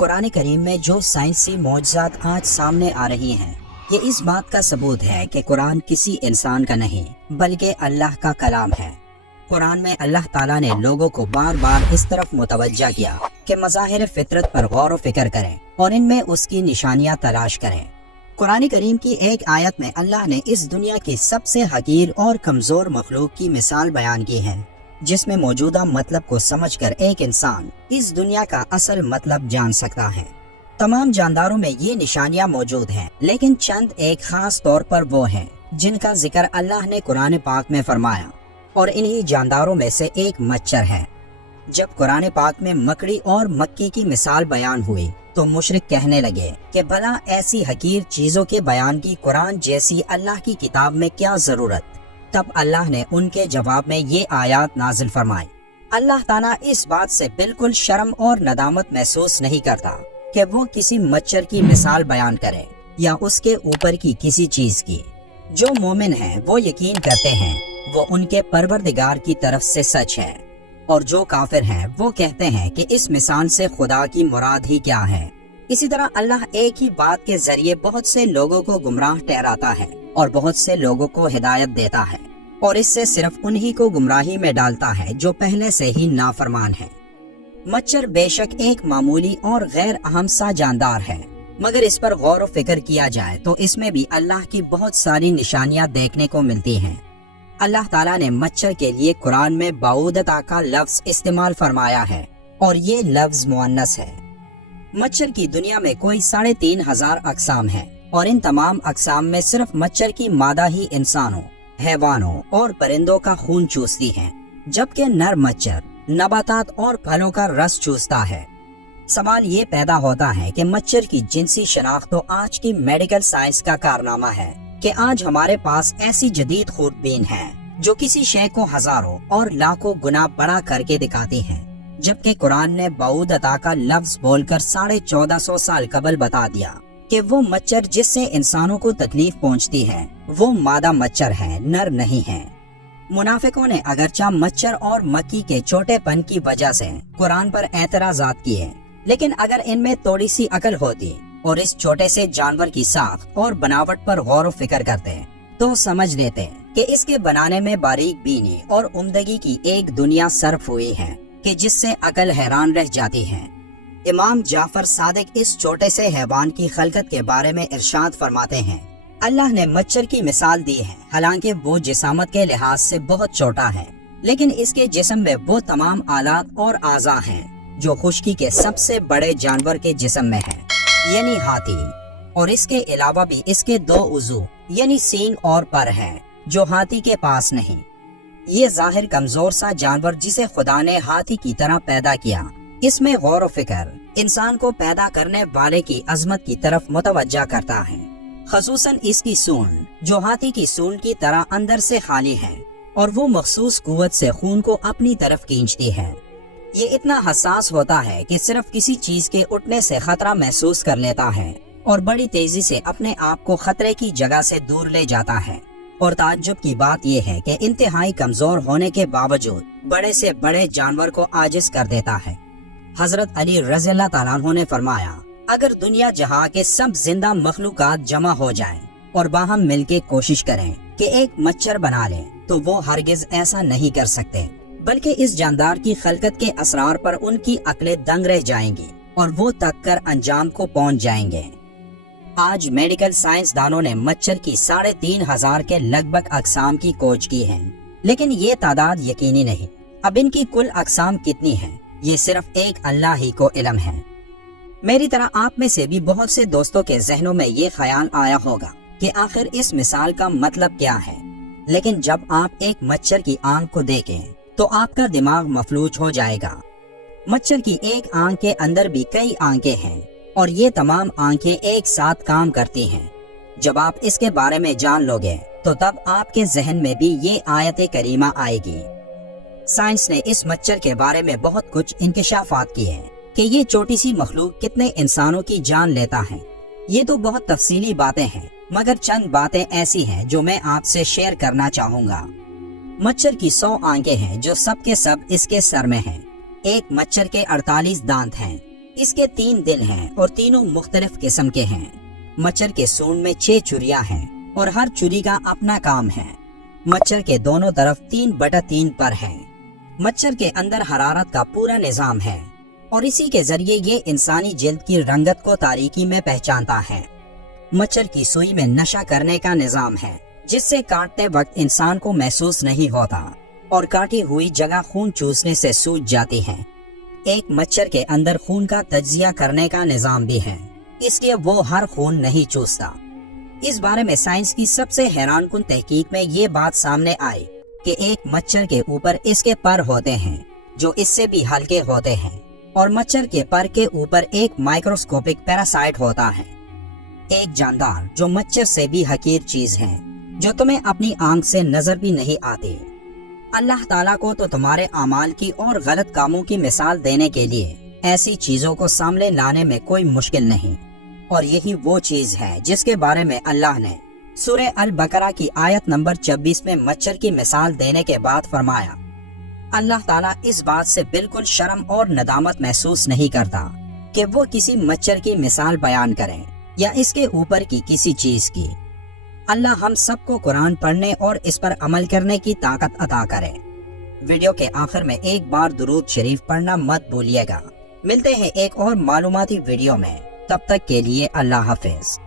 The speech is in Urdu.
قرآن کریم میں جو سائنسی معجزات آج سامنے آ رہی ہیں، یہ اس بات کا ثبوت ہے کہ قرآن کسی انسان کا نہیں بلکہ اللہ کا کلام ہے۔ قرآن میں اللہ تعالیٰ نے لوگوں کو بار بار اس طرف متوجہ کیا کہ مظاہر فطرت پر غور و فکر کریں اور ان میں اس کی نشانیاں تلاش کریں۔ قرآن کریم کی ایک آیت میں اللہ نے اس دنیا کی سب سے حقیر اور کمزور مخلوق کی مثال بیان کی ہے، جس میں موجودہ مطلب کو سمجھ کر ایک انسان اس دنیا کا اصل مطلب جان سکتا ہے۔ تمام جانداروں میں یہ نشانیاں موجود ہیں، لیکن چند ایک خاص طور پر وہ ہیں جن کا ذکر اللہ نے قرآن پاک میں فرمایا، اور انہی جانداروں میں سے ایک مچھر ہے۔ جب قرآن پاک میں مکڑی اور مکی کی مثال بیان ہوئی تو مشرک کہنے لگے کہ بھلا ایسی حقیر چیزوں کے بیان کی قرآن جیسی اللہ کی کتاب میں کیا ضرورت؟ تب اللہ نے ان کے جواب میں یہ آیات نازل فرمائی۔ اللہ تعالیٰ اس بات سے بالکل شرم اور ندامت محسوس نہیں کرتا کہ وہ کسی مچھر کی مثال بیان کرے یا اس کے اوپر کی کسی چیز کی۔ جو مومن ہیں وہ یقین کرتے ہیں وہ ان کے پروردگار کی طرف سے سچ ہے، اور جو کافر ہیں وہ کہتے ہیں کہ اس مثال سے خدا کی مراد ہی کیا ہے۔ اسی طرح اللہ ایک ہی بات کے ذریعے بہت سے لوگوں کو گمراہ ٹھہراتا ہے اور بہت سے لوگوں کو ہدایت دیتا ہے، اور اس سے صرف انہی کو گمراہی میں ڈالتا ہے جو پہلے سے ہی نافرمان ہیں۔ مچھر بے شک ایک معمولی اور غیر اہم سا جاندار ہے، مگر اس پر غور و فکر کیا جائے تو اس میں بھی اللہ کی بہت ساری نشانیاں دیکھنے کو ملتی ہیں۔ اللہ تعالیٰ نے مچھر کے لیے قرآن میں بعودتا کا لفظ استعمال فرمایا ہے، اور یہ لفظ مؤنث ہے۔ مچھر کی دنیا میں کوئی 3500 اقسام ہیں، اور ان تمام اقسام میں صرف مچھر کی مادہ ہی انسانوں، حیوانوں اور پرندوں کا خون چوستی ہیں، جبکہ نر مچھر نباتات اور پھلوں کا رس چوستا ہے۔ سوال یہ پیدا ہوتا ہے کہ مچھر کی جنسی شناخت تو آج کی میڈیکل سائنس کا کارنامہ ہے کہ آج ہمارے پاس ایسی جدید خوردبین ہیں جو کسی شے کو ہزاروں اور لاکھوں گنا بڑا کر کے دکھاتی ہیں، جبکہ قرآن نے بعودتا کا لفظ بول کر 1450 سال قبل بتا دیا کہ وہ مچھر جس سے انسانوں کو تکلیف پہنچتی ہے وہ مادہ مچھر ہے، نر نہیں ہے۔ منافقوں نے اگرچہ مچھر اور مکی کے چھوٹے پن کی وجہ سے قرآن پر اعتراضات کیے، لیکن اگر ان میں تھوڑی سی عقل ہوتی اور اس چھوٹے سے جانور کی ساخت اور بناوٹ پر غور و فکر کرتے تو سمجھ لیتے کہ اس کے بنانے میں باریک بینی اور عمدگی کی ایک دنیا صرف ہوئی ہے کہ جس سے عقل حیران رہ جاتی ہے۔ امام جعفر صادق اس چھوٹے سے حیوان کی خلقت کے بارے میں ارشاد فرماتے ہیں، اللہ نے مچھر کی مثال دی ہے، حالانکہ وہ جسامت کے لحاظ سے بہت چھوٹا ہے، لیکن اس کے جسم میں وہ تمام آلات اور اعضاء ہیں جو خشکی کے سب سے بڑے جانور کے جسم میں ہیں، یعنی ہاتھی، اور اس کے علاوہ بھی اس کے 2 عضو یعنی سینگ اور پر ہیں جو ہاتھی کے پاس نہیں۔ یہ ظاہر کمزور سا جانور جسے خدا نے ہاتھی کی طرح پیدا کیا، اس میں غور و فکر انسان کو پیدا کرنے والے کی عظمت کی طرف متوجہ کرتا ہے، خصوصاً اس کی سونڈ جو ہاتھی کی سونڈ کی طرح اندر سے خالی ہے اور وہ مخصوص قوت سے خون کو اپنی طرف کھینچتی ہے۔ یہ اتنا حساس ہوتا ہے کہ صرف کسی چیز کے اٹھنے سے خطرہ محسوس کر لیتا ہے اور بڑی تیزی سے اپنے آپ کو خطرے کی جگہ سے دور لے جاتا ہے، اور تعجب کی بات یہ ہے کہ انتہائی کمزور ہونے کے باوجود بڑے سے بڑے جانور کو عاجز کر دیتا ہے۔ حضرت علی رضی اللہ تعالیٰ عنہ نے فرمایا، اگر دنیا جہاں کے سب زندہ مخلوقات جمع ہو جائیں اور باہم مل کے کوشش کریں کہ ایک مچھر بنا لیں تو وہ ہرگز ایسا نہیں کر سکتے، بلکہ اس جاندار کی خلقت کے اسرار پر ان کی عقلیں دنگ رہ جائیں گی اور وہ تک کر انجام کو پہنچ جائیں گے۔ آج میڈیکل سائنس دانوں نے مچھر کی 3500 کے لگ بھگ اقسام کی کھوج کی ہے، لیکن یہ تعداد یقینی نہیں۔ اب ان کی کل اقسام کتنی ہیں یہ صرف ایک اللہ ہی کو علم ہے۔ میری طرح آپ میں سے بھی بہت سے دوستوں کے ذہنوں میں یہ خیال آیا ہوگا کہ آخر اس مثال کا مطلب کیا ہے، لیکن جب آپ ایک مچھر کی آنکھ کو دیکھیں تو آپ کا دماغ مفلوج ہو جائے گا۔ مچھر کی ایک آنکھ کے اندر بھی کئی آنکھیں ہیں، اور یہ تمام آنکھیں ایک ساتھ کام کرتی ہیں۔ جب آپ اس کے بارے میں جان لو گے تو تب آپ کے ذہن میں بھی یہ آیت کریمہ آئے گی۔ سائنس نے اس مچھر کے بارے میں بہت کچھ انکشافات کیے ہیں کہ یہ چھوٹی سی مخلوق کتنے انسانوں کی جان لیتا ہے۔ یہ تو بہت تفصیلی باتیں ہیں، مگر چند باتیں ایسی ہیں جو میں آپ سے شیئر کرنا چاہوں گا۔ مچھر کی 100 آنکھیں ہیں جو سب کے سب اس کے سر میں ہیں۔ ایک مچھر کے 48 دانت ہیں۔ اس کے 3 دل ہیں اور تینوں مختلف قسم کے ہیں۔ مچھر کے سونڈ میں 6 چریاں ہیں اور ہر چری کا اپنا کام ہے۔ مچھر کے دونوں طرف 3/3 پر ہیں۔ مچھر کے اندر حرارت کا پورا نظام ہے اور اسی کے ذریعے یہ انسانی جلد کی رنگت کو تاریکی میں پہچانتا ہے۔ مچھر کی سوئی میں نشہ کرنے کا نظام ہے جس سے کاٹتے وقت انسان کو محسوس نہیں ہوتا اور کاٹی ہوئی جگہ خون چوسنے سے سوج جاتی ہے۔ ایک مچھر کے اندر خون کا تجزیہ کرنے کا نظام بھی ہے، اس لیے وہ ہر خون نہیں چوستا۔ اس بارے میں سائنس کی سب سے حیران کن تحقیق میں یہ بات سامنے آئی کہ ایک مچھر کے اوپر اس کے پر ہوتے ہیں جو اس سے بھی ہلکے ہوتے ہیں، اور مچھر کے پر کے اوپر ایک مائکروسکوپک پیراسائٹ ہوتا ہے، ایک جاندار جو مچھر سے بھی حقیر چیز ہے، جو تمہیں اپنی آنکھ سے نظر بھی نہیں آتی۔ اللہ تعالیٰ کو تو تمہارے اعمال کی اور غلط کاموں کی مثال دینے کے لیے ایسی چیزوں کو سامنے لانے میں کوئی مشکل نہیں، اور یہی وہ چیز ہے جس کے بارے میں اللہ نے سورہ البقرہ کی آیت نمبر 26 میں مچھر کی مثال دینے کے بعد فرمایا۔ اللہ تعالیٰ اس بات سے بالکل شرم اور ندامت محسوس نہیں کرتا کہ وہ کسی مچھر کی مثال بیان کریں یا اس کے اوپر کی کسی چیز کی۔ اللہ ہم سب کو قرآن پڑھنے اور اس پر عمل کرنے کی طاقت عطا کرے۔ ویڈیو کے آخر میں ایک بار درود شریف پڑھنا مت بھولیے گا۔ ملتے ہیں ایک اور معلوماتی ویڈیو میں، تب تک کے لیے اللہ حافظ۔